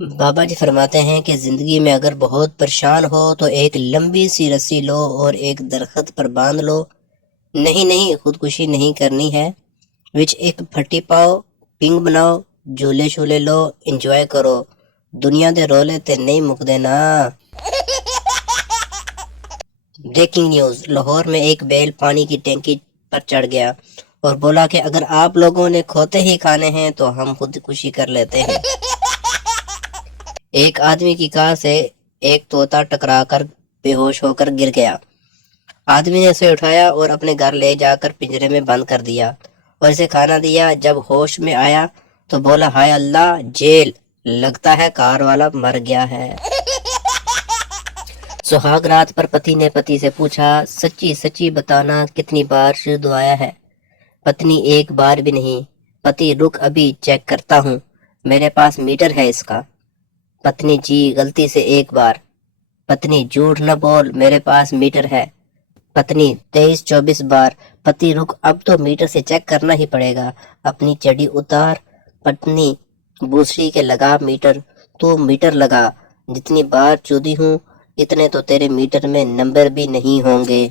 بابا جی فرماتے ہیں کہ زندگی میں اگر بہت پریشان ہو تو ایک لمبی سی رسی لو اور ایک درخت پر باندھ لو۔ نہیں، خودکشی نہیں کرنی ہے۔ وچ ایک پھٹی پاؤ، پنگ بناؤ، جھولے شولے لو، انجوائے کرو۔ دنیا دے رولے تے نہیں مکدے نا۔ بریکنگ نیوز، لاہور میں ایک بیل پانی کی ٹینکی پر چڑھ گیا اور بولا کہ اگر آپ لوگوں نے کھوتے ہی کھانے ہیں تو ہم خودکشی کر لیتے ہیں۔ ایک آدمی کی کار سے ایک طوطا ٹکرا کر بے ہوش ہو کر گر گیا۔ آدمی نے اسے اٹھایا اور اپنے گھر لے جا کر پنجرے میں بند کر دیا اور اسے کھانا دیا۔ جب ہوش میں آیا تو بولا ہائے اللہ، جیل، لگتا ہے کار والا مر گیا ہے۔ سہاگ رات پر پتی نے پتی سے پوچھا، سچی سچی بتانا کتنی بار دعایا ہے؟ پتنی، ایک بار بھی نہیں۔ پتی، رک ابھی چیک کرتا ہوں، میرے پاس میٹر ہے اس کا۔ پتنی، جی غلطی سے ایک بار۔ پتنی، جھوٹ نہ بول، میرے پاس میٹر ہے۔ پتنی، 23-24 بار۔ پتی، رک اب تو میٹر سے چیک کرنا ہی پڑے گا، اپنی چڑی اتار۔ پتنی، بوسری کے لگا میٹر، تو میٹر لگا، جتنی بار چودی ہوں اتنے تو تیرے میٹر میں نمبر بھی نہیں ہوں گے۔